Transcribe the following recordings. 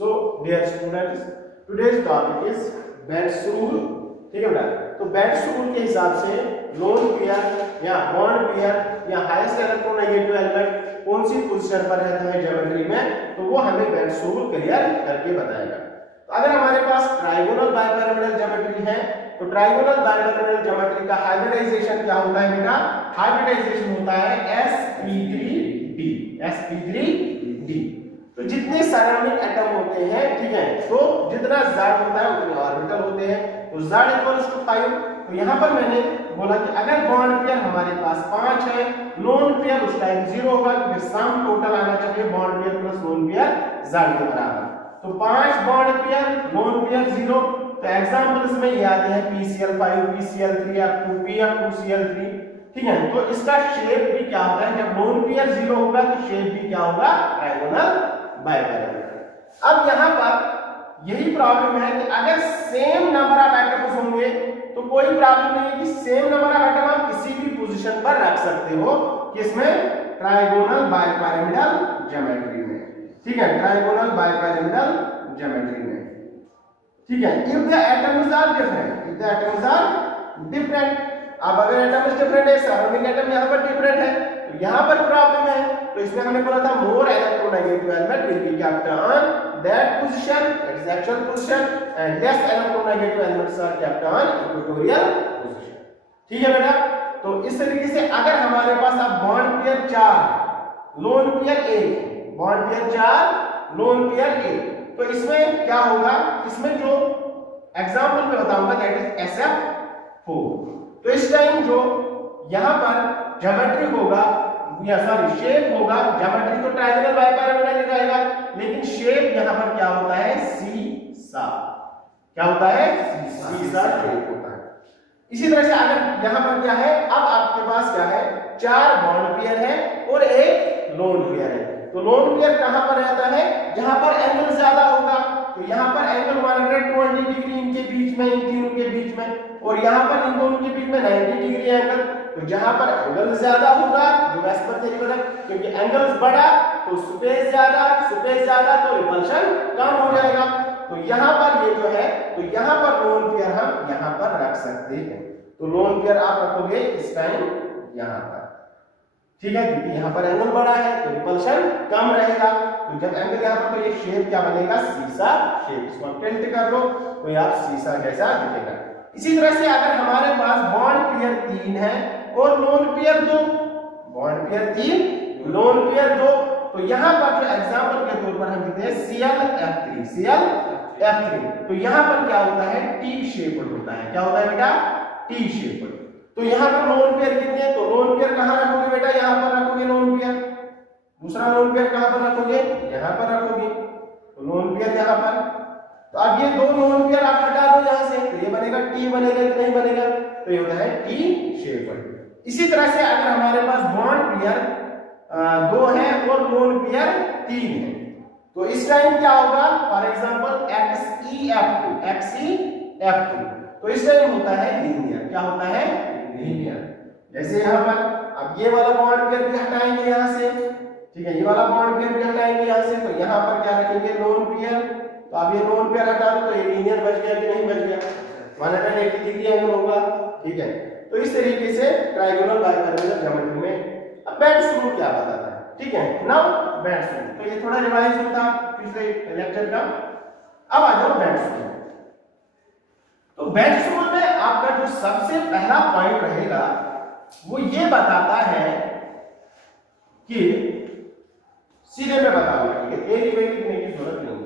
So dear students, today's topic is Bent's rule. ठीक है बेटा, तो बेंट्स रूल के हिसाब से लोन पेयर या बॉन्ड पेयर या हाईएस्ट इलेक्ट्रोनेगेटिव एलिमेंट कौन सी पोजीशन पर रहता है ज्योमेट्री में, तो वो हमें बेंट्स रूल क्लियर करके बताएगा। तो अगर हमारे पास ट्राइगोनल बाइपिरामिडल ज्योमेट्री है तो ट्राइगोनल बाइपिरामिडल ज्योमेट्री का हाइब्रिडाइजेशन क्या होता है बेटा? हाइब्रिडाइजेशन होता है sp3d। sp3d। तो जितने सराउंडिंग एटम होते हैं, ठीक है, तो जितना z होता है उतने ऑर्बिटल होते हैं, तो z = 5। तो यहाँ पर मैंने बोला कि अगर बॉन्ड पेयर हमारे पास 5 है, लोन पेयर उस टाइम 0 होगा, क्योंकि सम टोटल आना चाहिए bond pair plus lone pair z के बराबर। तो 5 बॉन्ड पेयर, लोन पेयर 0। तो एग्जांपल्स में ये आते हैं PCl5, PCl3 या 2P2Cl3। ठीक है, तो इसका शेप भी क्या होगा? जब लोन पेयर 0 होगा तो शेप भी क्या होगा? Trigonal bipyramidal. अब यहाँ पर यही प्रॉब्लम है कि अगर सेम नंबर ऑफ एटम्स होंगे तो कोई प्रॉब्लम नहीं है कि सेम नंबर ऑफ एटम आप किसी भी पोजीशन पर रख सकते हो, किसमें? ट्राइगोनल बाइपिरामिडल ज्योमेट्री में। ठीक है, ट्राइगोनल बाइपिरामिडल ज्योमेट्री में। ठीक है, if the atoms are different, if the atoms are different. अब अगर एटम्स डिफरेंट है, सराउंडिंग एटम यहाँ पर डिफरेंट है, तो यहाँ पर प्रॉब्लम है। तो इसमें हमने बोला था more electronegative element will be kept on that position, that is axial position, and less electronegative elements are kept on equatorial position. ठीक है बेटा, तो इस तरीके से अगर हमारे पास अब bond pair 4, lone pair 1, bond pair 4, lone pair 1, तो इसमें क्या होगा? इसमें जो एग्जांपल में बताऊंगा दैट इज SF4। तो इस टाइम जो यहां पर ज्योमेट्री होगा या सॉरी शेप होगा, ज्योमेट्री तो ट्रायंगल बाइपिरामिडल ही रहेगा, लेकिन शेप यहां पर क्या होता है? सीसा। क्या होता है? सीसा शेप होता है। इसी तरह से अगर यहां पर क्या है, अब आपके पास क्या है? 4 बॉन्ड पेयर है और एक लोन पेयर है। तो लोन पेयर कहां पर रहता है? जहां पर एंगल ज्यादा होगा। तो यहां पर एंगल 120 डिग्री इनके बीच में, इन तीनों के बीच में, और यहां पर इन दोनों के बीच में 90 डिग्री एंगल। तो जहां पर एंगल ज्यादा होगा, जो वेस्पर थ्योरी में, क्योंकि एंगल्स बड़ा तो स्पेस ज्यादा तो रिपल्शन कम हो जाएगा। तो यहां पर ये जो है, तो यहां पर लोन पेयर हम यहां पर रख सकते हैं। तो लोन पेयर आप रखोगे इस टाइम यहां पर। ठीक है, क्योंकि यहाँ पर एंगल बड़ा है तो रिपल्शन कम रहेगा। तो जब एंगल यहाँ पर, तो ये शेप क्या बनेगा? सीसा शेप। इसको आप टिल्ट कर लो तो ये आप सीसा जैसा दिखेगा। इसी तरह से अगर हमारे पास बॉन्ड पेयर 3 है और lone pair 2, bond pair 3, lone pair 2, तो यहाँ पर जो एग्जांपल के तौर पर हम लिखते हैं ClF3, ClF3। तो यहाँ पर क्या होता है? टी शेप्ड होता है। क्या होता है बेटा? T shaped. तो यहाँ पर लोन पेयर कितने हैं? तो लोन पेयर कहाँ रखोगे बेटा? यहाँ पर रखोगे लोन पेयर। दूसरा लोन पेयर कहाँ पर रखोगे? यहाँ पर रखोगे। तो लोन पेयर यहाँ पर। तो अब ये 2 लोन पेयर आप हटा दो यहाँ से, तो ये बनेगा टी बनेगा कि नहीं बनेगा? तो ये होता है टी शेप्ड। इसी तरह से अगर हमारे पास बॉन्ड पेयर 2 है और लोन पेयर 3 है, तो इस टाइम क्या होगा? फॉर एग्जांपल XeF2, तो इस टाइम होता है लीनियर। क्या होता है? लीनियर। जैसे यहाँ पर अब ये वाला बॉन्ड पेयर भी हटाएंगे यहाँ से। ठीक है, ये वाला बॉन्ड पेयर भी हटाएंगे यहाँ से, तो यहाँ पर क्या रखेंगे? Lone pair. तो अब ये लोन पेयर हटा दो तो ये लीनियर बच गया कि नहीं बच गया? 180 डिग्री एंगल होगा। ठीक है, तो इस तरीके से ट्राइगोनल बाइपिरामिडल ज्योमेट्री में अब बेंट्स रूल क्या बताता है? ठीक है, नाउ बेंट्स रूल। तो ये थोड़ा रिवाइज होता पिछले लेक्चर का। अब आ जाओ बेंट्स रूल। तो बेंट्स रूल में आपका जो सबसे पहला पॉइंट रहेगा वो ये बताता है कि सीधे में बताऊंगा, ठीक है, एक रिवाइज करने की जरूरत नहीं है।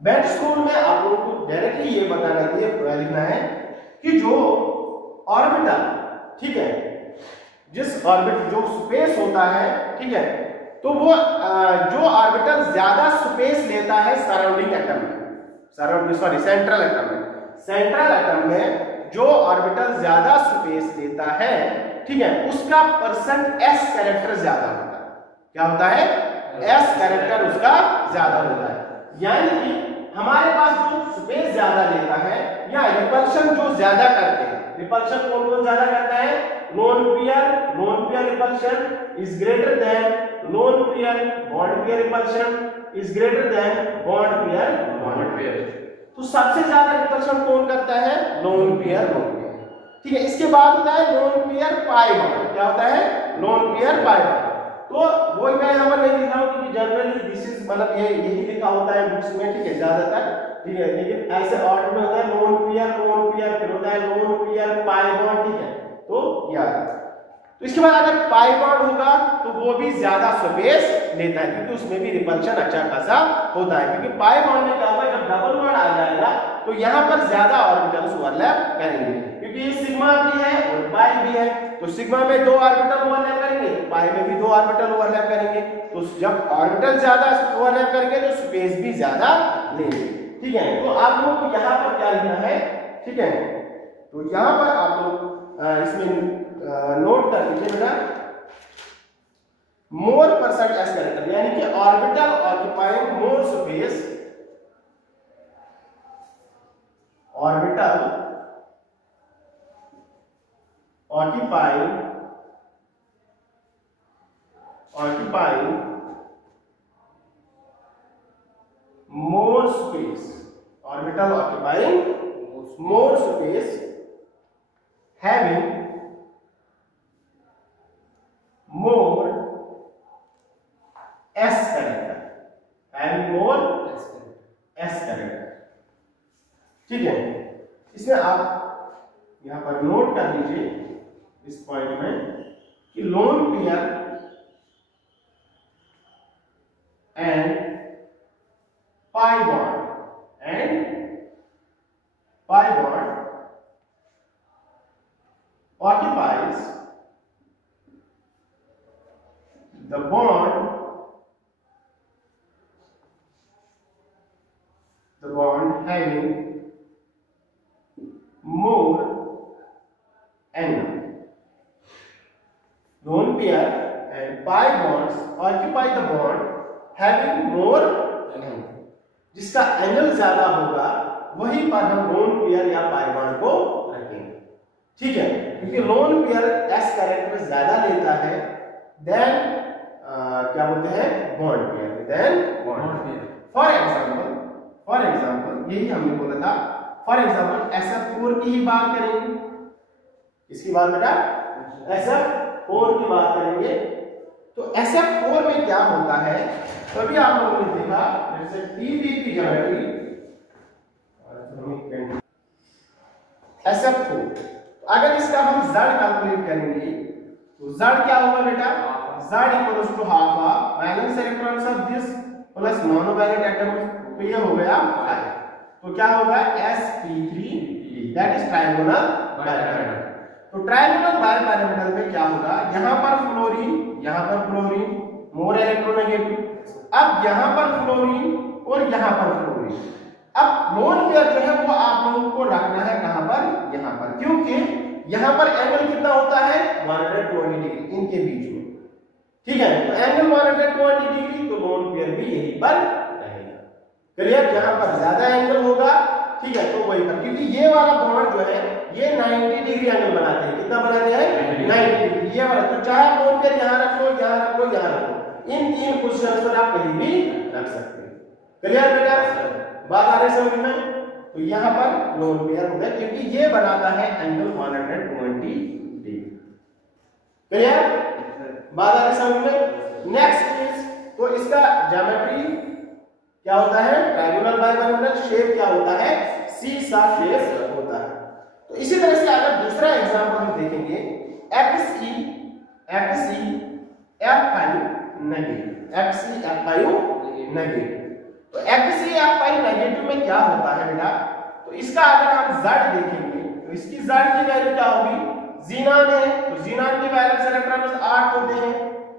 बेंट्स रूल में आप लोगों को डायरेक्टली ये बताना है, ये लिखना है कि जो ऑर्बिटल, ठीक है, जिस ऑर्बिट जो स्पेस होता है, ठीक है, तो वो जो ऑर्बिटल ज्यादा स्पेस लेता है सराउंडिंग एटम में, सेंट्रल एटम में, सेंट्रल एटम में जो ऑर्बिटल ज्यादा स्पेस लेता है, ठीक है, उसका परसेंट s कैरेक्टर ज्यादा होता है। क्या होता है? s कैरेक्टर उसका ज्यादा होता है। यानी कि हमारे पास जो स्पेस ज्यादा लेता है या रिपल्शन जो ज्यादा करते हैं, रिपल्शन कौन ज्यादा करता है? Lone pair repulsion is greater than lone pair bond pair repulsion. Is greater than bond pair. तो सबसे ज्यादा रिपल्शन कौन करता है? Lone pair. ठीक है, इसके बाद होता है लोन पेयर पाई बॉन्ड। क्या होता है? Lone pair pi bond. तो वो मैं यहाँ पर नहीं लिख रहा हूँ क्योंकि जनरली दिस इज मतलब ये यही लिखा होता है बुक्स में, ठीक है, ज्यादातर, ठीक है, लेकिन ऐसे ऑर्डर में होता है लोन पेयर, फिर होता है लोन पेयर पाई बॉन्ड, ठीक है, तो याद। तो इसके बाद अगर पाई बॉन्ड होगा तो वो भी ज्यादा स्पेस लेता है क्योंकि उसमें भी रिपल्शन अच्छा खासा होता है, क्योंकि पाई बॉन्ड में क्या होगा, जब डबल बॉन्ड आ जाएगा तो यहाँ पर ज्यादा ऑर्बिटल्स ओवरलैप करेंगे, क्योंकि ये सिग्मा भी है और पाई भी है, तो सिग्मा में 2 ऑर्बिटल ओवरलैप करेंगे, पाई में भी 2 ऑर्बिटल ओवरलैप करेंगे, तो जब ऑर्बिटल ज्यादा ओवरलैप करेंगे तो स्पेस भी ज्यादा लेंगे। ठीक है, तो आप लोगों को यहाँ पर क्या लिखना है? ठीक है, तो यहाँ पर आप लोग इसमें नोट कर लीजिए बेटा, मोर परसेंट एस कैरेक्टर, यानी कि orbital occupying more space, orbital occupying more space, orbital occupying more space, having more s character, having more s character। ठीक है, इसमें आप यहां पर नोट कर लीजिए इस पॉइंट में कि lone pair and pi bond occupies the bond having more angle। Lone pair and pi bonds occupy the bond having more angle। जिसका एंगल ज्यादा होगा वहीं पर हम लोन पेयर या पाई बॉन्ड को रखेंगे। ठीक है, क्योंकि लोन पेयर एस कैरेक्टर ज्यादा लेता है देन क्या बोलते हैं bond pair, then bond pair. For example यही हमने बोला था, फॉर एग्जांपल SF4 की ही बात करेंगे, इसकी बात बेटा SF4 की बात करेंगे। तो SF4 में क्या होता है, तभी आप लोगों ने देखा जैसे TDP ज्योमेट्री SF4, अगर इसका हम Z कैलकुलेट करेंगे तो Z क्या होगा बेटा, Z equals to half of valence electrons of this plus monovalent atoms, तो ये हो गया 5। तो क्या होगा sp3, that is triangular bipyramidal. तो ट्रायंगुलर बाइपिरामिडल में क्या होगा, यहां पर फ्लोरीन मोर इलेक्ट्रोनेगेटिव, अब यहां पर फ्लोरीन और यहां पर फ्लोरीन। अब लोन पेयर जो है वो आप लोगों को रखना है कहां पर, यहां पर, क्योंकि यहां पर एंगल कितना होता है 120 डिग्री इनके बीच में। ठीक है, तो एंगल 120 डिग्री, तो लोन पेयर भी यहीं पर रहेगा। क्लियर, जहां पर ज्यादा एंगल होगा, ठीक है, तो वही पर, क्योंकि ये वाला बॉन्ड जो है ये 90 डिग्री एंगल बनाते हैं। कितना बनाते हैं 90 डिग्री, ये वाला। तो चाहे लोन पेयर यहां रख लो, यहां रख लो, यहां रख लो, इन 3 पोजीशंस पर आप कहीं भी रख सकते हैं। क्लियर बेटा, बात आ रही समझ में? तो यहां पर लोन पेयर होगा क्योंकि ये बनाता है एंगल 120 डिग्री। क्लियर, बात आ रही समझ में? नेक्स्ट इज, तो इसका ज्योमेट्री क्या होता है, ट्रायंगुलर बाइपिरामिडल। शेप क्या होता है, सी सा शेप होता है। तो इसी तरह से अगर दूसरा एग्जांपल हम देखेंगे, XE F5 नेगेटिव। तो XeF5 नेगेटिव में क्या होता है बेटा, तो इसका अगर हम Z देखेंगे तो इसकी Z की वैल्यू क्या होगी, ज़ीनान है, तो ज़ीनान के वैलेंस इलेक्ट्रॉन 8 होते हैं।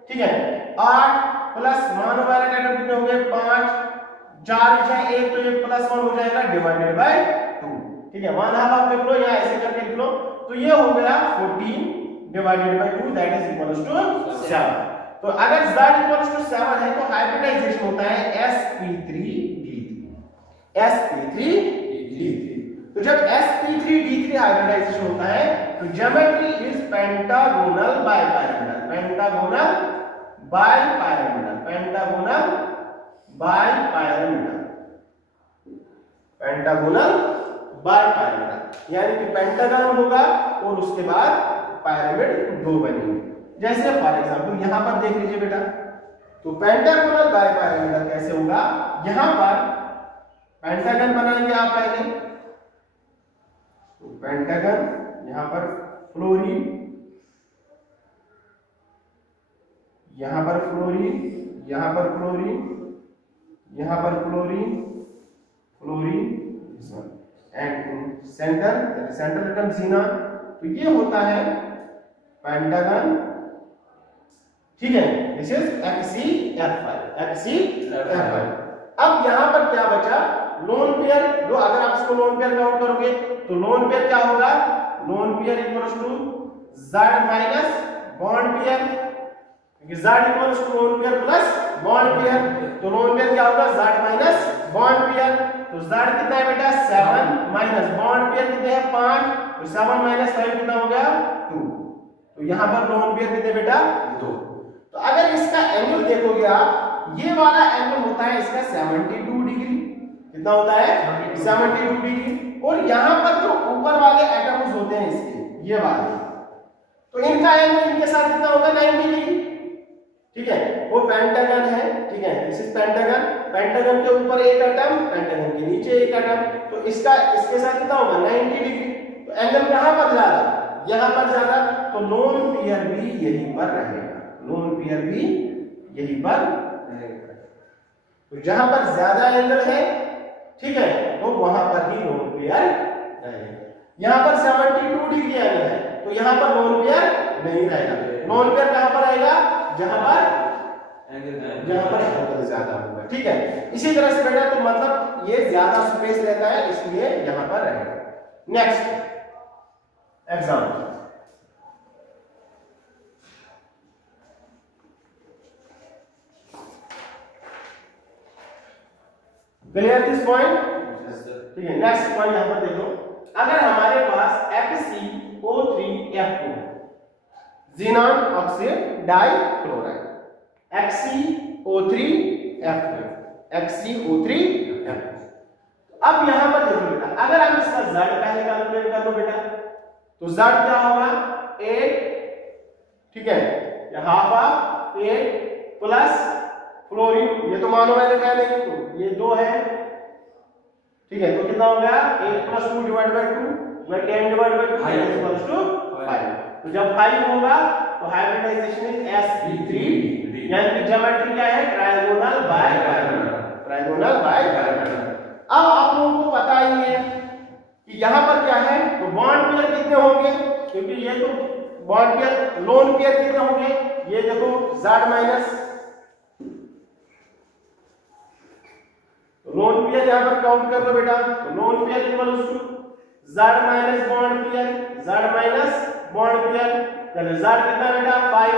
ठीक है, 8 प्लस मोनोवैलेंट एटम कितने हो गए 5, 4 बचा 1, तो ये +1 हो जाएगा डिवाइडेड बाय 2। ठीक है, 1 हाफ आप लिख लो या ऐसे करके लिख लो, तो ये हो गया 14 divided by 2, that is equals to 7। तो अगर Z इक्वल्स टू 7 है तो हाइब्रिडाइजेशन होता है sp3d3। तो जब sp3d3 हाइब्रिडाइजेशन होता है तो geometry is pentagonal bipyramidal. Bipyramidal, pentagonal bipyramidal, यानी कि पेंटागन होगा और उसके बाद पिरामिड दो बनेंगे। जैसे फॉर एग्जांपल यहां पर देख लीजिए बेटा, तो पेंटागोनल बाय पायरामीटर कैसे होगा, यहां पर पेंटागन बनाएंगे आप पहले, तो पेंटागन यहां पर फ्लोरीन, यहां पर फ्लोरीन, यहां पर फ्लोरीन, यहां पर fluorine, fluorine and centre atom जीना, तो ये होता है पेंटागन, ठीक है। This is HCl5, HCl5। अब यहां पर क्या बचा, लोन पेयर, जो अगर आप इसको लोन पेयर काउंट करोगे तो लोन पेयर क्या होगा, lone pair equals to Z minus bond pair, क्योंकि Z equals to lone pair plus bond pair, तो लोन पेयर क्या होगा Z माइनस बॉन्ड पेयर, तो Z कितना है बेटा 7 माइनस बॉन्ड पेयर कितने हैं 5, तो 7 माइनस 5 कितना हो गया 2, तो यहां पर लोन पेयर कितने बेटा 2। तो अगर इसका एंगल देखोगे आप, ये वाला एंगल होता है इसका 72 डिग्री, कितना होता है 72 डिग्री, और यहां पर जो ऊपर वाले एटम्स होते हैं इसके ये वाले, तो इनका एंगल इनके साथ कितना होगा 90 डिग्री, ठीक है। वो पेंटागन है, ठीक है, दिस इज पेंटागन, पेंटागन के ऊपर एक एटम, पेंटागन के नीचे एक एटम, तो इसका इसके साथ कितना होगा 90 डिग्री, तो एंगल कहां पर जा रहा है, यहां पर जा रहा, तो लोन पेयर भी यहीं पर रहेगा, लोन पेयर भी यहीं पर रहेगा, तो जहां पर ज्यादा एंगल है, ठीक है, तो वहां पर ही लोन पेयर रहेगा। यहां पर 72 डिग्री एंगल है, तो यहां पर लोन पेयर नहीं रहेगा, लोन पेयर कहां पर आएगा, जहां पर एंगल ज्यादा होगा, ठीक है। इसी तरह से बेटा, तो मतलब ये ज्यादा स्पेस रहता है, इसलिए यहां पर रहेगा। Next example, clear this point, ठीक है। नेक्स्ट पॉइंट यहां पर देखो, अगर हमारे पास HCO3F2 xenon oxide dichloride, HCO3F2, HCO3F2, अब यहां पर देखो बेटा, अगर हम इसका Z पहले कैलकुलेट कर लो बेटा, तो Z क्या होगा 8, ठीक है, हाफ ऑफ 8 प्लस फ्लोरीन, ये तो मानो मैंने कहा नहीं, तो ये 2 है, ठीक है, तो कितना हो गया 8 plus 2 divide by 2, 10 divide by 2 equals to 5, तो जब 5 होगा तो हाइब्रिडाइजेशन इज sp3, यानी कि ज्योमेट्री क्या है, ट्रायगोनल बाय पैरेलल, ट्रायगोनल बाय पैरेलल। अब आप लोगों को पता ही है कि यहां पर क्या है, तो बॉन्ड पेयर कितने होंगे, क्योंकि ये तो बॉन्ड पेयर, लोन पेयर कितने होंगे, ये देखो Z माइनस, लोन पेयर यहां पर काउंट कर लो बेटा, तो lone pair equals to Z minus bond pair, Z minus bond pair, चलो Z कितना बेटा 5,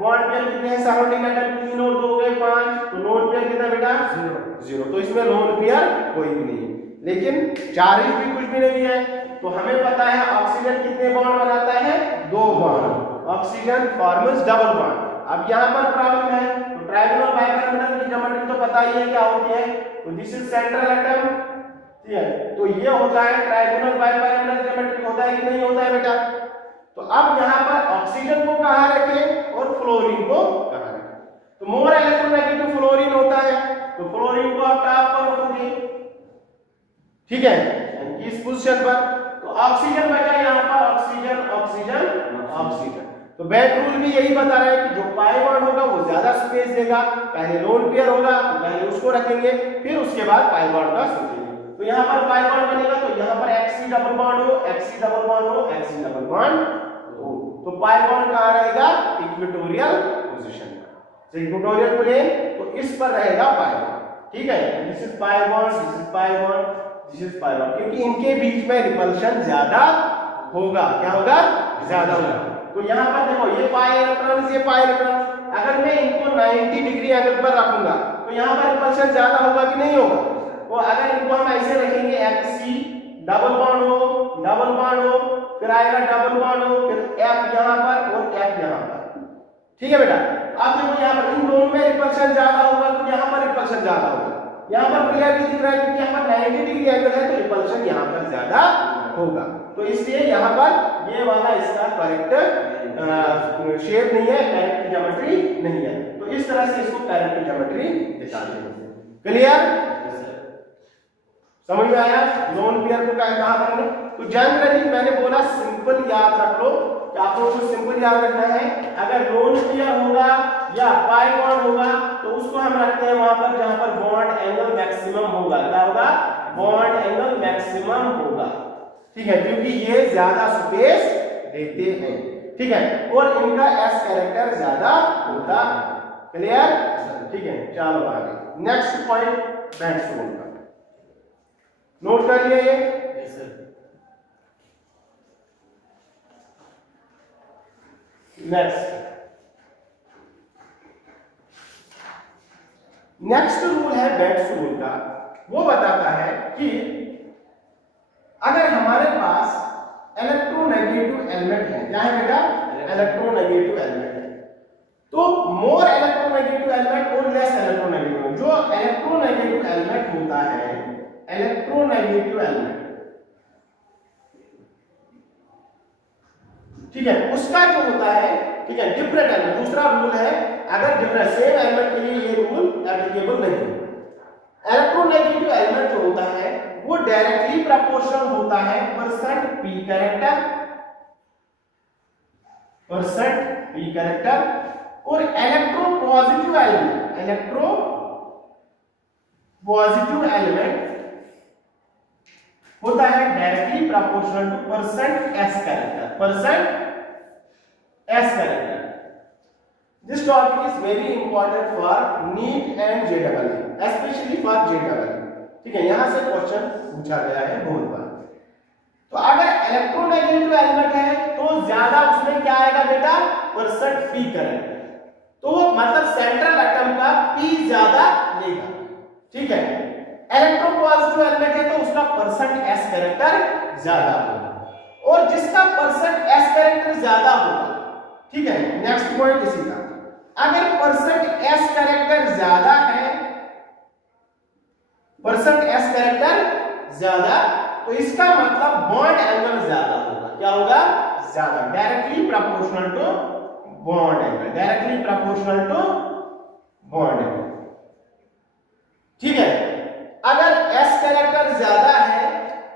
बॉन्ड पेयर कितने हैं सराउंडिंग एटम 3 और 2 हो गए 5, तो लोन पेयर कितना बेटा 0, तो इसमें लोन पेयर कोई भी नहीं है, लेकिन चार्ज भी कुछ भी नहीं है, तो हमें पता है ऑक्सीजन कितने बॉन्ड बनाता है 2 bond, oxygen forms double bond. अब यहां पर प्रॉब्लम है, तो ट्रायगोनल बाइपैरामीटर की ज्योमेट्री तो पता ही है क्या होती है, तो दिस इज सेंट्रल एटम, ठीक है, तो ये होता है ट्रायगोनल बाइपैरामीटर ज्योमेट्री, होता है कि नहीं होता है बेटा। तो अब यहां पर ऑक्सीजन को कहां रखें और फ्लोरीन को कहां रखें, तो मोर इलेक्ट्रोनेगेटिव फ्लोरीन होता है, तो फ्लोरीन को आप टॉप पर रखोगे, ठीक है, यानी इस पोजीशन पर, तो ऑक्सीजन बचा यहां पर, ऑक्सीजन ऑक्सीजन ऑक्सीजन, तो बेट रूल भी यही बता रहा है कि जो पाई बॉन्ड होगा वो ज्यादा स्पेस देगा, पहले लोन पेयर होगा तो पहले उसको रखेंगे, फिर उसके बाद पाई बॉन्ड का सोचेंगे, तो यहां पर पाई बॉन्ड बनेगा, तो यहां पर XC डबल बॉन्ड हो, XC डबल बॉन्ड हो, XC डबल बॉन्ड हो, तो पाई बॉन्ड कहां रहेगा, इक्वेटोरियल पोजीशन पर, तो इक्वेटोरियल प्लेन, तो इस पर रहेगा पाई बॉन्ड, ठीक है, this is pi bond, this is pi bond, this is pi bond, क्योंकि इनके बीच में रिपल्शन ज्यादा होगा, क्या होगा ज्यादा होगा। तो यहां पर देखो ये पाई इलेक्ट्रॉन, ये पाई इलेक्ट्रॉन, अगर मैं इनको 90 डिग्री एंगल पर रखूंगा तो यहां पर रिपल्शन ज्यादा होगा कि नहीं होगा, तो अगर इनको हम ऐसे रखेंगे XC डबल बॉन्ड हो, फिर आएगा डबल बॉन्ड हो, फिर F यहां पर और F यहां पर, ठीक है बेटा। आप देखो यहाँ पर इन दोनों में रिपल्शन ज्यादा होगा तो यहाँ पर रिपल्शन ज्यादा होगा। यहाँ पर क्लियरली दिख रहा है क्योंकि यहाँ पर 90 डिग्री एंगल है तो रिपल्शन यहाँ पर ज्यादा होगा। तो इसलिए यहाँ पर ये वाला इसका करेक्ट शेप नहीं है, करेक्ट ज्योमेट्री नहीं है। तो इस तरह से इसको करेक्ट ज्योमेट्री दिखाते हैं। क्लियर? समझ में आया लोन पेयर को कहां पर? तो जनरली मैंने बोला सिंपल याद रख लो कि आप लोगों को सिंपल याद रखना है। अगर लोन पेयर होगा या पाई बॉन्ड होगा तो उसको हम रखते हैं वहां पर जहां पर बॉन्ड एंगल मैक्सिमम होगा। क्या होगा? बॉन्ड एंगल मैक्सिमम होगा। ठीक है, क्योंकि ये ज्यादा स्पेस देते हैं। ठीक है, और इनका एस कैरेक्टर ज्यादा होता है। क्लियर? ठीक है, चलो आगे नेक्स्ट पॉइंट बेंड सोल का नोट कर लिया ये? Yes sir. नेक्स्ट रूल है बेंड सोल का। वो बताता है कि अगर हमारे पास इलेक्ट्रोनेगेटिव एलिमेंट है, क्या है बेटा? इलेक्ट्रोनेगेटिव एलिमेंट है, तो मोर इलेक्ट्रोनेगेटिव एलिमेंट और लेस इलेक्ट्रोनेगेटिव। जो इलेक्ट्रोनेगेटिव एलिमेंट होता है, इलेक्ट्रोनेगेटिव एलिमेंट, ठीक है, उसका जो होता है, ठीक है, डिफरेंट एलिमेंट। दूसरा रूल है अगर डिफरेंट सेम एलिमेंट के लिए ये रूल एप्लीकेबल नहीं है। इलेक्ट्रोनेगेटिव एलिमेंट जो होता है वो डायरेक्टली प्रोपोर्शनल होता है percent P character, percent P character, और electropositive element, electropositive element होता है directly proportional to percent S character, percent S character. This topic is very important for NEET and जेडबल, specially for जेडबल। ठीक है, यहां से question पूछा गया है बहुत बार। तो अगर इलेक्ट्रोनेगेटिव एलिमेंट है तो ज्यादा उसमें क्या आएगा बेटा? Percent P character. तो वो मतलब सेंट्रल एटम का पी ज्यादा लेगा। ठीक है, इलेक्ट्रोपॉजिटिव एलिमेंट है तो उसका परसेंट एस कैरेक्टर ज्यादा होगा, और जिसका परसेंट एस कैरेक्टर ज्यादा होगा, ठीक है, नेक्स्ट पॉइंट इसी का, अगर परसेंट एस कैरेक्टर ज्यादा है, परसेंट एस कैरेक्टर ज्यादा, तो इसका मतलब बॉन्ड एंगल ज्यादा होगा। क्या होगा? ज्यादा, directly proportional to bond angle, directly proportional to bond angle. ठीक है, अगर एस कैरेक्टर ज्यादा है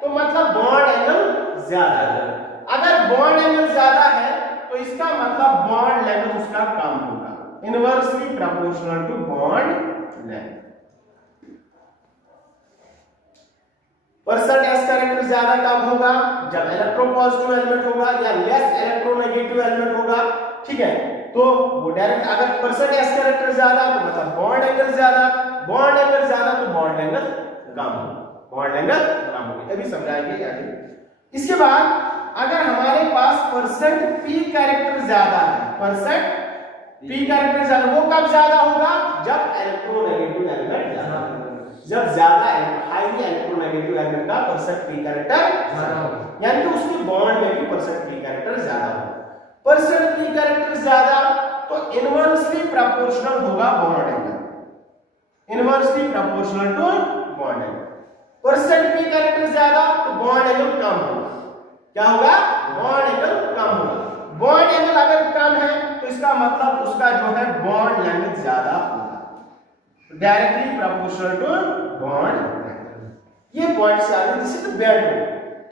तो मतलब बॉन्ड एंगल ज्यादा है। अगर बॉन्ड एंगल ज्यादा है तो इसका मतलब बॉन्ड लेंथ उसका कम होगा, inversely proportional to bond length. Percent S character ज्यादा कब होगा? जब इलेक्ट्रोपॉजिटिव एलिमेंट होगा या लेस इलेक्ट्रोनेगेटिव एलिमेंट होगा। ठीक है, तो वो डायरेक्ट अगर परसेंट एस कैरेक्टर ज्यादा तो मतलब बॉन्ड एंगल ज्यादा, बॉन्ड एंगल ज्यादा तो बॉन्ड एंगल कम होगा, बॉन्ड एंगल कम होगा। अभी समझाएंगे आगे। इसके बाद अगर हमारे पास परसेंट पी कैरेक्टर ज्यादा है, परसेंट पी कैरेक्टर ज्यादा, वो कब ज्यादा होगा? जब इलेक्ट्रोनेगेटिव एलिमेंट ज्यादा होगा, जब ज्यादा हाईली इलेक्ट्रोनेगेटिव एलिमेंट का परसेंट पी कैरेक्टर ज्यादा होगा, यानी कि उसके बॉन्ड में भी परसेंट पी कैरेक्टर ज्यादा होगा। परसेंट पी कैरेक्टर ज्यादा तो इनवर्सली प्रोपोर्शनल होगा bond angle, inversely proportional to bond angle. Percent P character ज्यादा तो बॉन्ड एंगल कम होगा। क्या होगा? बॉन्ड एंगल कम होगा। बॉन्ड एंगल अगर कम है तो इसका मतलब उसका जो है बॉन्ड लेंथ ज्यादा होगा, डायरेक्टली प्रोपोर्शनल टू बॉन्ड। ये पॉइंट से आगे दिस इज बेंड।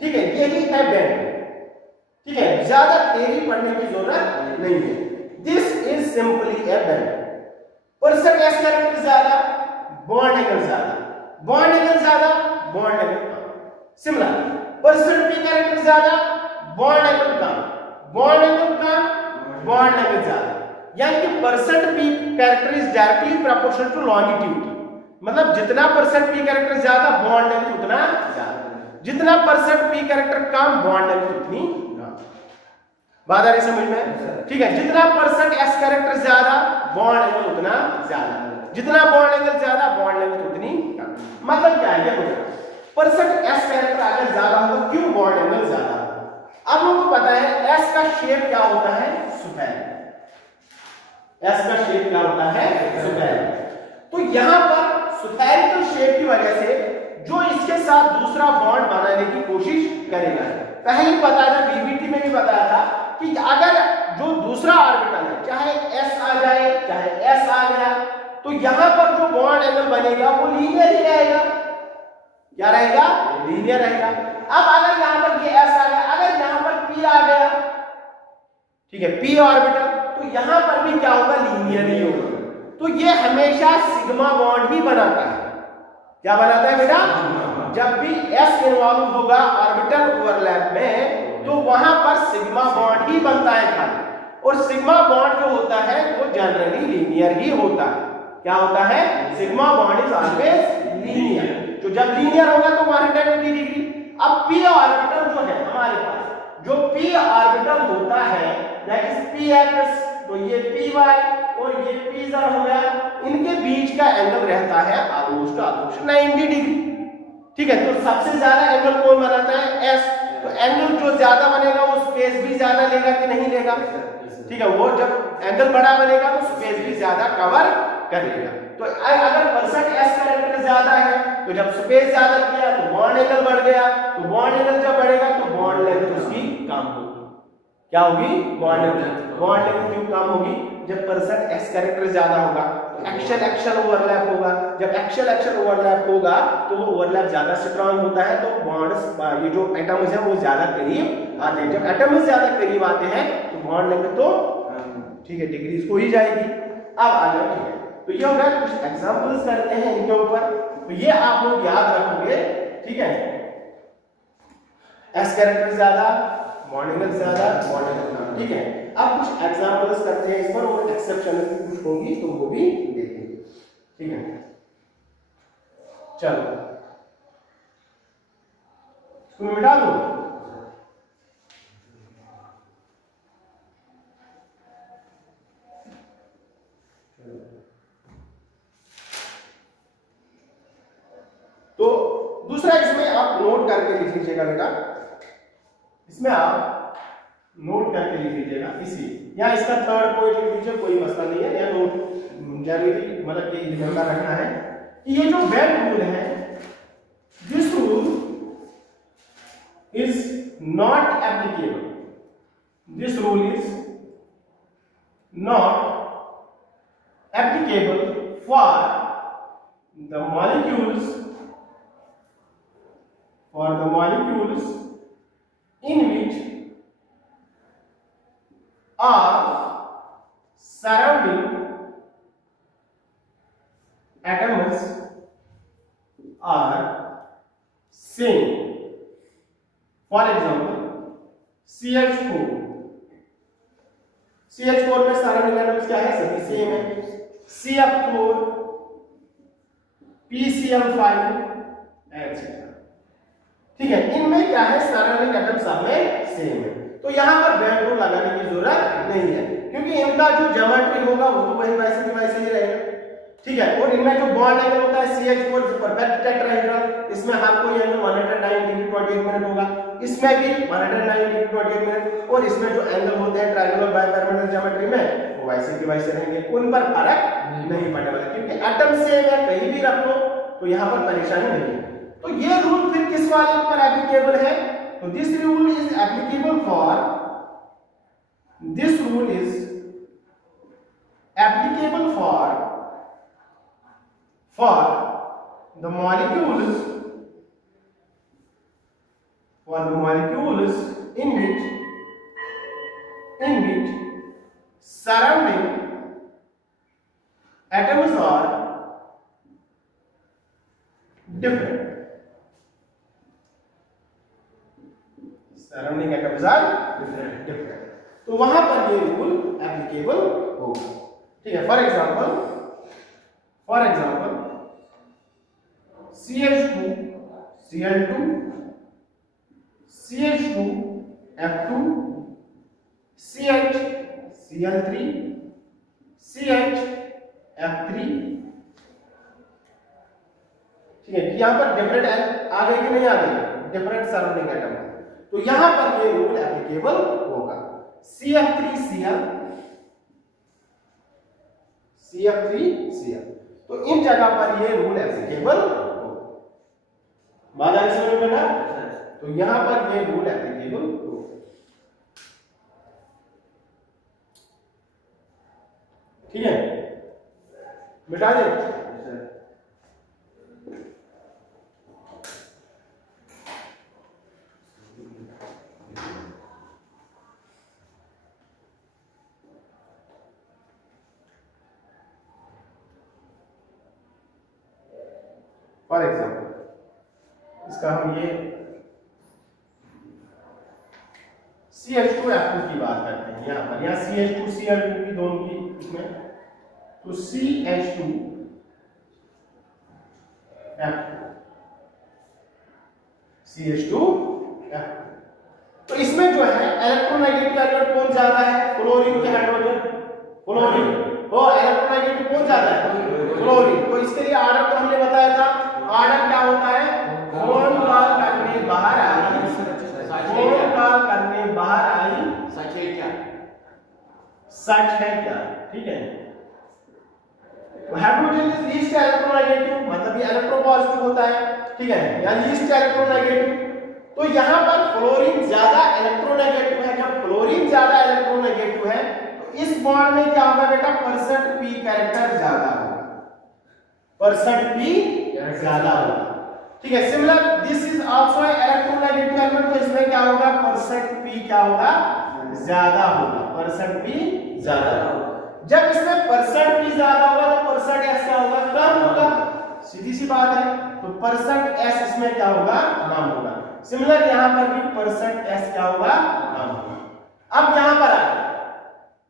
ठीक है, यही है बेंड। ठीक है, ज्यादा थ्योरी पढ़ने की जरूरत नहीं है। This is simply a bend. Percent S character ज्यादा, बॉन्ड एंगल ज्यादा, बॉन्ड एंगल ज्यादा, बॉन्ड एंगल कम। सिमिलर, परसेंट पी कैरेक्टर ज्यादा, बॉन्ड एंगल कम, बॉन्ड एंगल कम, बॉन्ड एंगल ज्यादा। यानी कि percent P character is directly proportional to longitude. मतलब जितना परसेंट पी कैरेक्टर ज्यादा, बॉन्ड लेंथ उतना ज्यादा, जितना परसेंट पी कैरेक्टर कम, बॉन्ड लेंथ उतनी कम। बात आ रही समझ में? ठीक है, जितना परसेंट एस कैरेक्टर ज्यादा, बॉन्ड एंगल उतना ज्यादा, जितना बॉन्ड एंगल ज्यादा, बॉन्ड लेंथ उतनी कम। मतलब क्या है? ये परसेंट एस कैरेक्टर अगर ज्यादा होगा, क्यों? बॉन्ड एंगल ज्यादा होगा। अब लोगों को पता है एस का शेप क्या होता है? स्फेयर। एस का शेप क्या होता है, स्फेरिकल। तो यहां पर स्फेरिकल शेप की वजह से जो इसके साथ दूसरा बॉन्ड बनाने की कोशिश करेगा, पहले बताया था, बीबीटी में भी बताया था कि अगर जो दूसरा ऑर्बिटल है चाहे एस आ जाए चाहे एस आ गया, तो यहां पर जो बॉन्ड एंगल बनेगा वो लीनियर ही रहेगा। क्या रहेगा, लीनियर रहेगा। अब अगर यहां पर ये एस आ गया, अगर यहां पर पी आ गया, ठीक है, पी ऑर्बिटल, तो यहां पर भी क्या होगा, लीनियर ही होगा। तो ये हमेशा सिग्मा बॉन्ड ही बनाता है। क्या बनाता है बेटा, जब भी एस इन्वॉल्व होगा ऑर्बिटल ओवरलैप में, तो वहां पर सिग्मा बॉन्ड ही बनता है खाली। और सिग्मा बॉन्ड जो होता है वो जनरली लीनियर ही होता है। क्या होता है, sigma bond is always linear. तो जब लीनियर होगा तो 180 डिग्री। अब पी ऑर्बिटल जो है हमारे पास, जो पी ऑर्बिटल होता है दैट इज पी एक्स, तो ये पी वाई और ये पी जेड हो गया, इनके बीच का एंगल रहता है ऑलमोस्ट 90 डिग्री। ठीक है, तो सबसे ज्यादा एंगल कौन बनाता है, एस। तो एंगल जो ज्यादा बनेगा वो स्पेस भी ज्यादा लेगा कि नहीं लेगा, ठीक है, वो जब एंगल बड़ा बनेगा तो स्पेस भी ज्यादा कवर करेगा। तो अगर परसेंट एस कैरेक्टर ज्यादा है, तो जब स्पेस ज्यादा किया तो बॉन्ड एंगल बढ़ गया, तो बॉन्ड एंगल जब बढ़ेगा तो बॉन्ड लेंथ उसकी कम होगी। क्या होगी, बॉन्ड लेंथ। बॉन्ड लेंथ क्यों कम होगी, जब परसेंट एस कैरेक्टर ज्यादा होगा तो एक्शियल ओवरलैप होगा। जब एक्शियल ओवरलैप होगा तो वो ओवरलैप ज्यादा स्ट्रांग होता है, तो बॉन्ड्स, ये जो एटम्स है वो ज्यादा करीब आते हैं। जब एटम्स ज्यादा करीब आते हैं तो बॉन्ड लेंथ तो ठीक है डिक्रीज हो ही जाएगी। अब आ जाओ, ठीक है, तो ये होगा, कुछ एग्जांपल्स करते हैं इनके ऊपर, तो ये आप लोग याद रखोगे। ठीक है, एस कैरेक्टर ज्यादा, बॉन्ड एंगल ज्यादा, बॉन्ड एंगल कम। ठीक है, अब कुछ एग्जांपल्स करते हैं इस पर, और एक्सेप्शन कुछ होंगी तो वो भी देखेंगे। ठीक है, चलो इसको मिटा दो। तो दूसरा इसमें आप नोट करके लिख लीजिएगा बेटा, इसमें आप नोट करके लिख लीजिएगा। इसी या इसका थर्ड पॉइंट लिख लीजिए, कोई मसला नहीं है, या नोट जरूरी मतलब कि रिमेंबर रखना है कि ये जो बेल्ट रूल है, this rule is not applicable, this rule is not applicable for the molecules in which are surrounding atoms are same. For example, CH4 में सराउंडिंग एटम्स क्या है, सभी सेम है। CF4, PCl5 etc. ठीक है, इनमें क्या है, सराउंडिंग एटम सब में सेम है। तो यहां पर बेल्ट रूल लगाने की जरूरत नहीं है, क्योंकि इनका जो ज्योमेट्री होगा वो तो वही वैसे की वैसे ही रहेगा। ठीक है, और इनमें जो बॉन्ड एंगल होता है CH4 परफेक्ट टेट्राहेड्रल, इसमें आपको ये एंगल 109 डिग्री 28 मिनट होगा, इसमें भी 109 डिग्री 28 मिनट, और इसमें जो एंगल होते हैं ट्रायंगुलर बाइपैरामीटर ज्योमेट्री में वो वैसे के वैसे रहेंगे, उन पर फर्क नहीं पड़ने वाला, क्योंकि एटम सेम है, कहीं भी रख लो तो यहां पर परेशानी नहीं है। तो ये रूल फिर किस वाले पर एप्लीकेबल है, तो this rule is applicable for, this rule is applicable for the molecules in which surrounding atoms are different. Surrounding atoms are different. तो वहां पर ये रूल एप्लीकेबल होगा। ठीक है, for example CH2 Cl2 CH2 F2 CH Cl3 CH F3। ठीक है, यहां पर डिफरेंट आ गई कि नहीं आ गई, डिफरेंट सराउंडिंग एटम, तो यहां पर ये रूल एप्लीकेबल होगा। CF3Cl CF3Cl। तो इन जगह पर ये रूल एप्लीकेबल हो। बात आई समझ में ना? तो यहां पर ये रूल एप्लीकेबल हो। ठीक है, मिटा दे। फॉर एग्जाम्पल इसका हम ये CH2F2 की बात करते हैं। यहाँ पर यहाँ CH2Cl2 की दोनों की इसमें, तो CH2F2 तो इसमें जो है इलेक्ट्रोनेगेटिव एलिमेंट कौन ज्यादा है? फ्लोरीन के हाइड्रोजन, फ्लोरीन। तो इलेक्ट्रोनेगेटिव कौन ज्यादा है? फ्लोरीन। तो इसके लिए आर्डर तो हमने बताया था। आर्डर क्या होता है? फोन कॉल करने बाहर आई, फोन कॉल करने बाहर आई, सच है क्या? सच है क्या? ठीक है। हाइड्रोजन इज लीस्ट इलेक्ट्रोनेगेटिव, मतलब ये इलेक्ट्रोपॉजिटिव होता है। ठीक है, या लीस्ट इलेक्ट्रोनेगेटिव। तो यहां पर फ्लोरीन ज्यादा इलेक्ट्रोनेगेटिव है। जब फ्लोरीन ज्यादा इलेक्ट्रोनेगेटिव है तो इस बॉन्ड में क्या होगा बेटा? परसेंट p कैरेक्टर ज्यादा होगा, परसेंट p ज्यादा होगा। ठीक है, similar this is also electronegative element. तो इसमें क्या होगा? परसेंट p क्या होगा? ज्यादा होगा, परसेंट p ज्यादा होगा। जब इसमें परसेंट p ज्यादा होगा तो परसेंट s क्या होगा? कम होगा। सीधी सी बात है। तो परसेंट s इसमें क्या होगा? कम होगा। सिमिलर यहां पर भी परसेंट s क्या होगा? कम होगा। अब यहां पर आए,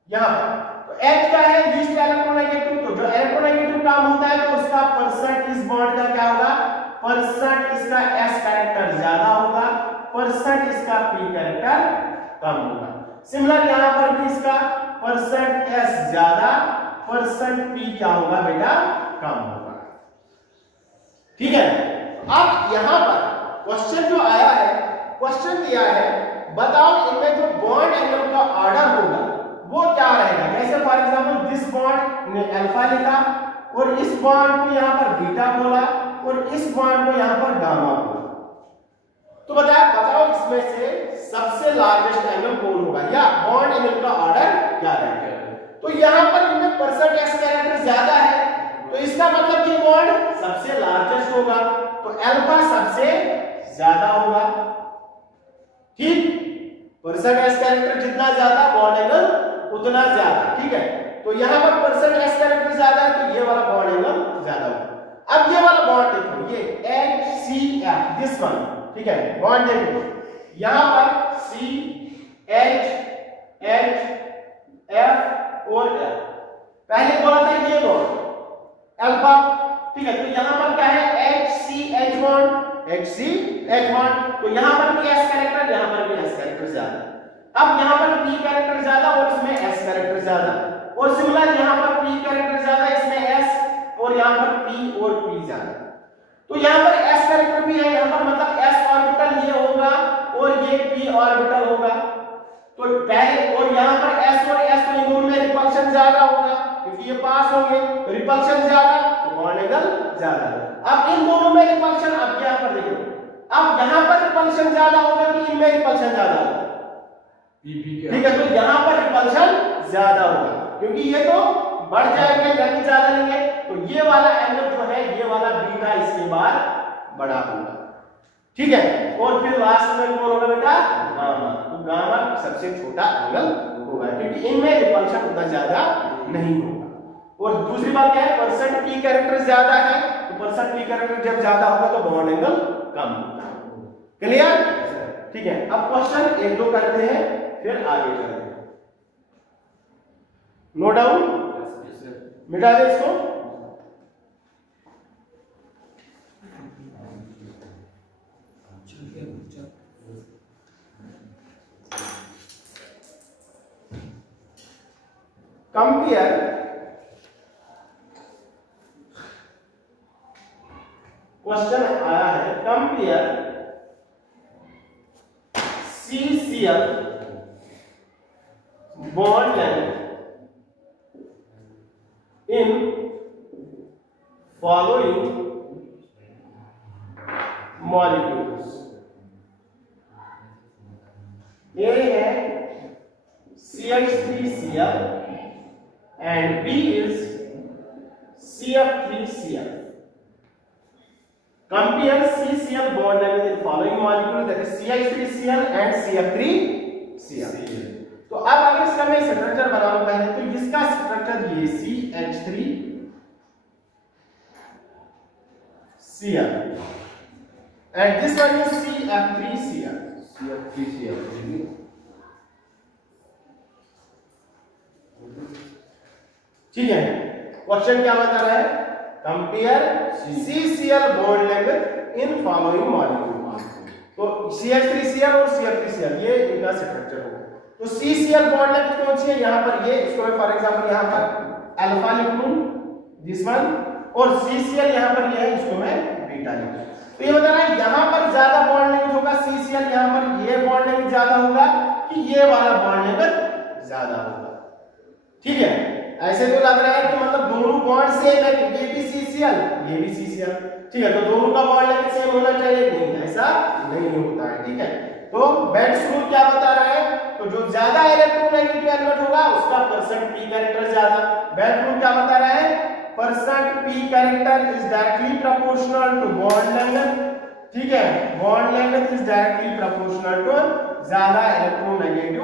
यहां पर तो H क्या है? Least electronegative. तो जो इलेक्ट्रोनेगेटिव काम होता है तो उसका परसेंट इस बॉन्ड का क्या होगा? परसेंट इसका s कैरेक्टर ज्यादा होगा, परसेंट इसका p कैरेक्टर कम होगा। सिमिलर यहां पर भी इसका परसेंट s ज्यादा, परसेंट p क्या होगा बेटा? कम होगा। ठीक है। अब यहां पर क्वेश्चन जो आया है, क्वेश्चन दिया है बताओ इनमें जो बॉन्ड एंगल का ऑर्डर होगा वो क्या रहेगा? जैसे फॉर एग्जांपल दिस बॉन्ड ने अल्फा लिखा और इस बॉन्ड को यहां पर बीटा बोला और इस बॉन्ड को यहां पर गामा बोला। तो बताओ इसमें से सबसे लार्जेस्ट एंगल कौन होगा या बॉन्ड एंगल का ऑर्डर क्या रहेगा? तो यहां पर इनमें परसेंट s कैरेक्टर ज्यादा है तो इसका मतलब ये बॉन्ड सबसे लार्जेस्ट होगा, तो अल्फा सबसे ज्यादा होगा। ठीक, परसेंट s कैरेक्टर जितना ज्यादा बॉन्ड एंगल उतना ज्यादा। ठीक है, तो यहां पर परसेंट s कैरेक्टर ज्यादा है तो ये वाला बॉन्ड एंगल ज्यादा होगा। अब ये वाला बॉन्ड देखो, ये HCF दिस वन। ठीक है, बॉन्ड देखो यहां पर CH और F। पहले बोला था ये बॉन्ड अल्फा। ठीक है, तो यहां पर क्या है? HCH bond, HCH bond. तो यहां पर भी s कैरेक्टर, यहां पर भी s कैरेक्टर ज्यादा। अब यहां पर p कैरेक्टर ज्यादा और इसमें s कैरेक्टर ज्यादा, और सिमिलर यहां पर p कैरेक्टर ज्यादा, इसमें s, और यहां पर p और p ज्यादा। तो यहां पर s कैरेक्टर भी है यहां पर, मतलब s ऑर्बिटल ये होगा और ये p ऑर्बिटल होगा। तो पहले और यहां पर s और s तो इन दोनों में रिपल्शन ज्यादा होगा क्योंकि ये पास होंगे, तो रिपल्शन ज्यादा तो बॉन्ड एंगल ज्यादा। अब इन दोनों में रिपल्शन, अब यहां पर देखो, अब यहां पर रिपल्शन ज्यादा होगा कि इनमें रिपल्शन ज्यादा होगा? ठीक है, तो यहां पर रिपल्शन ज्यादा होगा क्योंकि ये तो बढ़ जाएंगे, गति ज्यादा लेंगे, तो ये वाला एंगल जो है ये वाला बीटा इसके बाद बड़ा होगा। ठीक है, और फिर लास्ट में कौन होगा बेटा? गामा। तो गामा सबसे छोटा एंगल होगा क्योंकि इनमें रिपल्शन उतना ज्यादा नहीं होगा। और दूसरी बात क्या है? परसेंट p कैरेक्टर ज्यादा है तो परसेंट p कैरेक्टर जब ज्यादा होगा तो बॉन्ड एंगल कम होगा। क्लियर? ठीक है, अब क्वेश्चन एक दो करते हैं फिर आगे चलते हैं। No doubt? मिटा दे इसको। कंपेयर क्वेश्चन आया है, compare CCl bond length in following molecules. A है CH3Cl and B is CF3Cl. Compare CCl bond length in following molecules, that is CH3Cl and CF3Cl. तो अब अगर इसका मैं स्ट्रक्चर बनाऊं पहले, तो इसका स्ट्रक्चर ये CH3Cl and this one is CF3Cl. ठीक है, क्वेश्चन क्या बता रहा है? Compare CCl bond length in following molecule. तो CH3Cl और CF3Cl ये इनका स्ट्रक्चर होगा। तो CCl बॉन्ड लेंथ कौन सी है? यहां पर ये, इसको मैं फॉर एग्जांपल यहां पर अल्फा लिख लूं, दिस वन, और CCl यहां पर ये है, इसको मैं बीटा लिख लूं। तो ये बता रहा है यहां पर ज्यादा बॉन्ड लेंथ होगा CCl, यहां पर ये बॉन्ड लेंथ ज्यादा होगा कि ये वाला बॉन्ड लेंथ ज्यादा होगा। ठीक है, ऐसे तो लग रहा है कि मतलब दोनों बॉन्ड सेम है, ये भी CCl ये भी CCl। ठीक है, तो दोनों का बॉन्ड लेंथ सेम होना चाहिए, नहीं ऐसा नहीं होता है। ठीक है, तो बेंड्स रूल क्या बता रहा है? तो जो ज्यादा इलेक्ट्रोनेगेटिव एलिमेंट होगा उसका परसेंट p कैरेक्टर ज्यादा। बेंड्स रूल क्या बता रहा है? Percent p character is directly proportional to bond length. ठीक है, bond length is directly proportional to ज्यादा इलेक्ट्रोनेगेटिव।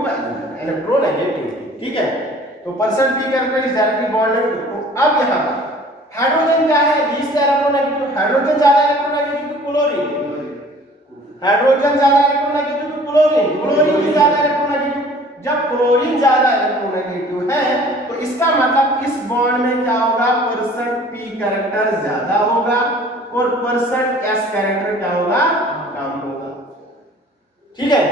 ठीक है, तो percent p character is directly bond length. तो अब यहां पर हाइड्रोजन क्या है? Least electronegative. हाइड्रोजन ज्यादा इलेक्ट्रोनेगेटिव टू क्लोरीन, हाइड्रोजन ज्यादा इलेक्ट्रोनेगेटिव टू क्लोरीन, क्लोरीन भी ज्यादा इलेक्ट्रोनेगेटिव। जब क्लोरीन ज्यादा इलेक्ट्रोनेगेटिव है तो इसका मतलब इस बॉन्ड में क्या होगा? परसेंट p कैरेक्टर ज्यादा होगा और परसेंट s कैरेक्टर क्या होगा? कम होगा। ठीक है,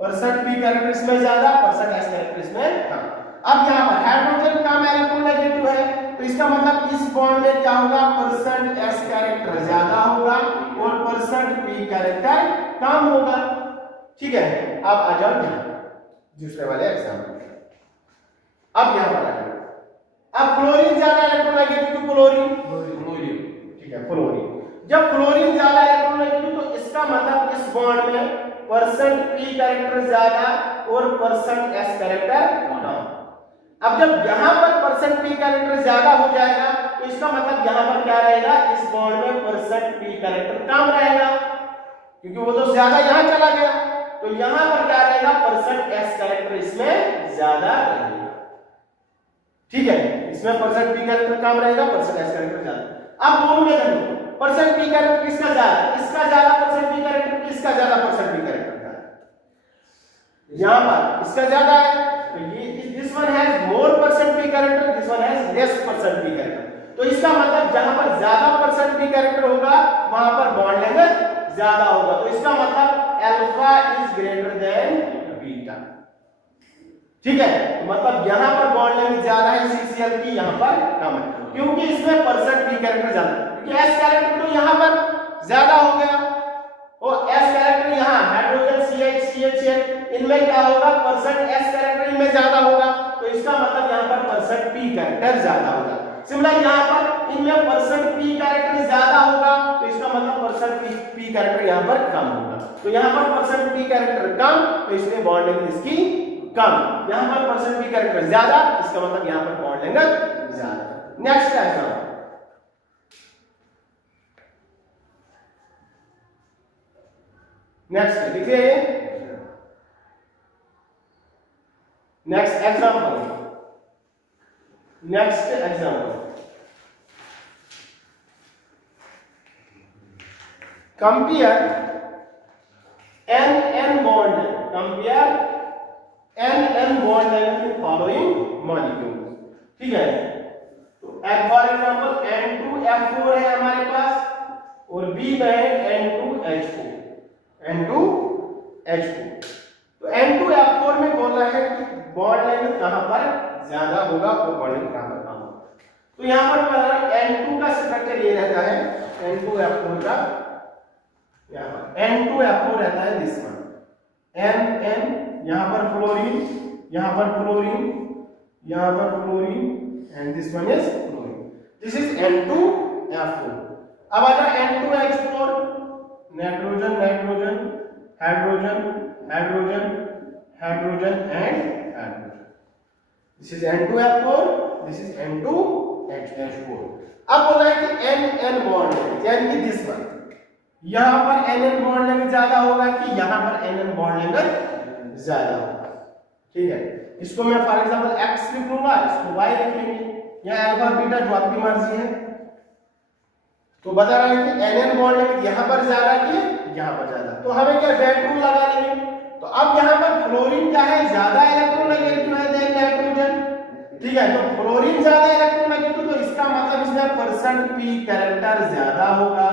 परसेंट p कैरेक्टर इसमें ज्यादा, परसेंट s कैरेक्टर इसमें कम। अब यहाँ पर हाइड्रोजन कम इलेक्ट्रोनेगेटिव है, तो इसका मतलब इस बॉन्ड में क्या होगा? परसेंट s कैरेक्टर ज्यादा होगा और परसेंट p कैरेक्टर कम होगा। ठीक है, अब आ जाओ दूसरे वाले एग्जांपल। अब यहाँ पर अब क्लोरीन ज्यादा इलेक्ट्रोनेगेटिव टू क्लोरीन, ठीक है, फ्लोरीन। जब फ्लोरीन ज्यादा इलेक्ट्रोनेगेटिव तो इसका मतलब इस बॉन्ड में परसेंट p कैरेक्टर ज्यादा और परसेंट s कैरेक्टर कम। अब जब यहां पर परसेंट p कैरेक्टर ज्यादा हो जाएगा तो इसका मतलब यहां पर क्या रहेगा? इस बॉन्ड में परसेंट p कैरेक्टर कम रहेगा, क्योंकि वो तो ज्यादा यहां चला गया। तो यहां पर क्या रहेगा? परसेंट s कैरेक्टर इसमें ज्यादा रहेगा। ठीक है, इसमें परसेंट p कैरेक्टर कम रहेगा, परसेंट s कैरेक्टर ज्यादा। अब दोनों में देखो, परसेंट p कैरेक्टर किसका ज्यादा? इसका ज्यादा परसेंट p कैरेक्टर, किसका ज्यादा परसेंट p कैरेक्टर? यहां पर इसका ज्यादा है, तो ये this one has more percent p character, this one has less percent p character. तो इसका मतलब जहां पर ज्यादा परसेंट p कैरेक्टर होगा वहां पर बॉन्ड लेंथ ज्यादा होगा। तो इसका मतलब alpha is greater than beta. ठीक है, तो मतलब यहां पर बॉन्ड लेंथ ज्यादा है CCl की, यहां पर कम है, क्योंकि इसमें परसेंट p कैरेक्टर ज्यादा है। क्योंकि s कैरेक्टर तो यहां पर ज्यादा हो गया और s कैरेक्टर यहां हाइड्रोजन CH इनमें क्या होगा? परसेंट s कैरेक्टर इनमें ज्यादा होगा, तो इसका मतलब यहां पर परसेंट p कैरेक्टर ज्यादा होगा। सिमिलर यहां पर इनमें परसेंट p कैरेक्टर ज्यादा होगा, तो इसका मतलब परसेंट p कैरेक्टर यहां पर कम होगा। तो यहां पर परसेंट p कैरेक्टर कम, तो इसलिए बॉन्ड लेंथ इसकी कम। यहां पर परसेंट p कैरेक्टर ज्यादा, इसका मतलब यहां पर बॉन्ड लेंथ ज्यादा। नेक्स्ट एग्जांपल, नेक्स्ट देखिए, next example, next example, compare n bond, compare n bond length in following molecule. ठीक है, तो फॉर एग्जांपल N2F4 है हमारे पास और B में है N2H4, N2H4। तो N2F4 में बोलना है कि बॉन्ड लेंथ कहां पर ज्यादा होगा और बॉन्ड लेंथ कहां पर कम होगा। तो यहां पर N2 का स्ट्रक्चर ये रहता है, N2F4 का, यहां पर N2F4 रहता है दिस वन, N यहां पर फ्लोरीन, यहां पर फ्लोरीन, यहां पर fluorine and this one is fluorine. This is N2F4। अब आ जाए N2H4, nitrogen nitrogen hydrogen hydrogen hydrogen and hydrogen. This is N2F4, this is N2H4। अब बोला है कि NN बॉन्ड लेंथ, यानी कि दिस वन, यहां पर NN बॉन्ड लेंथ ज्यादा होगा कि यहां पर NN बॉन्ड लेंथ ज्यादा होगा। ठीक है, इसको मैं फॉर एग्जांपल X लिख लूंगा, इसको Y लिख लेंगे, या अल्फा बीटा जो आपकी मर्जी है। तो बता रहा है कि NN बॉन्ड लेंथ यहां पर ज्यादा कि यहां पर ज्यादा, तो हमें क्या बेंड रूल लगा लेंगे। तो अब यहां पर फ्लोरीन क्या है, ज्यादा इलेक्ट्रोनेगेटिव है देन नाइट्रोजन। ठीक है, तो फ्लोरीन ज्यादा इलेक्ट्रोनेगेटिव, तो इसका मतलब इसमें परसेंट पी कैरेक्टर ज्यादा होगा।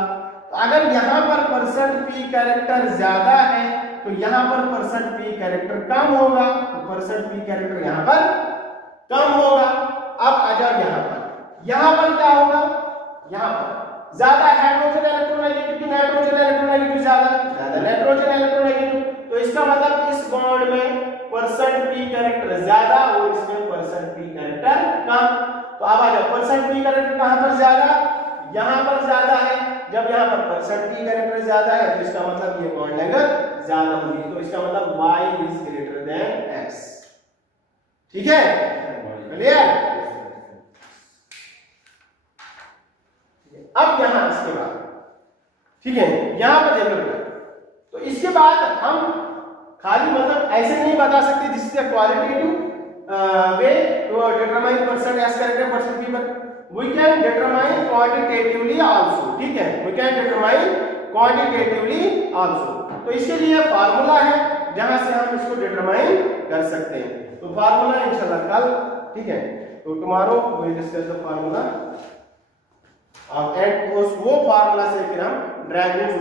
तो अगर यहां पर परसेंट पी कैरेक्टर ज्यादा है तो यहां पर परसेंट पी कैरेक्टर कम होगा, तो परसेंट पी कैरेक्टर यहां पर कम होगा। अब आ जाओ यहां पर क्या होगा, यहां पर ज्यादा हाइड्रोजन इलेक्ट्रोनेगेटिव की नाइट्रोजन इलेक्ट्रोनेगेटिव ज्यादा नाइट्रोजन इलेक्ट्रोनेगेटिव, तो इसका मतलब इस बॉन्ड में परसेंट पी कैरेक्टर ज्यादा और इसमें परसेंट पी कैरेक्टर कम। तो अब आ जाओ परसेंट पी कैरेक्टर कहां पर ज्यादा, यहां पर ज्यादा है। जब यहां पर परसेंट पी कैरेक्टर ज्यादा है तो इसका मतलब ये बॉन्ड लेंथ ज्यादा होगी, तो इसका मतलब y is greater than x। ठीक है, क्लियर। अब यहां इसके बाद, ठीक है, यहां पर देखो, तो इसके बाद हम खाली मतलब ऐसे नहीं बता सकते this is qualitative way to determine percent S character percent P, but we can determine quantitatively also. ठीक है, we can determine quantitatively also. तो इसके लिए फार्मूला है जहां से हम इसको डिटरमाइन कर सकते हैं। तो फार्मूला इंशाल्लाह कल, ठीक है, तो tomorrow we discuss the formula and उस वो फार्मूला से फिर हम ड्रैगन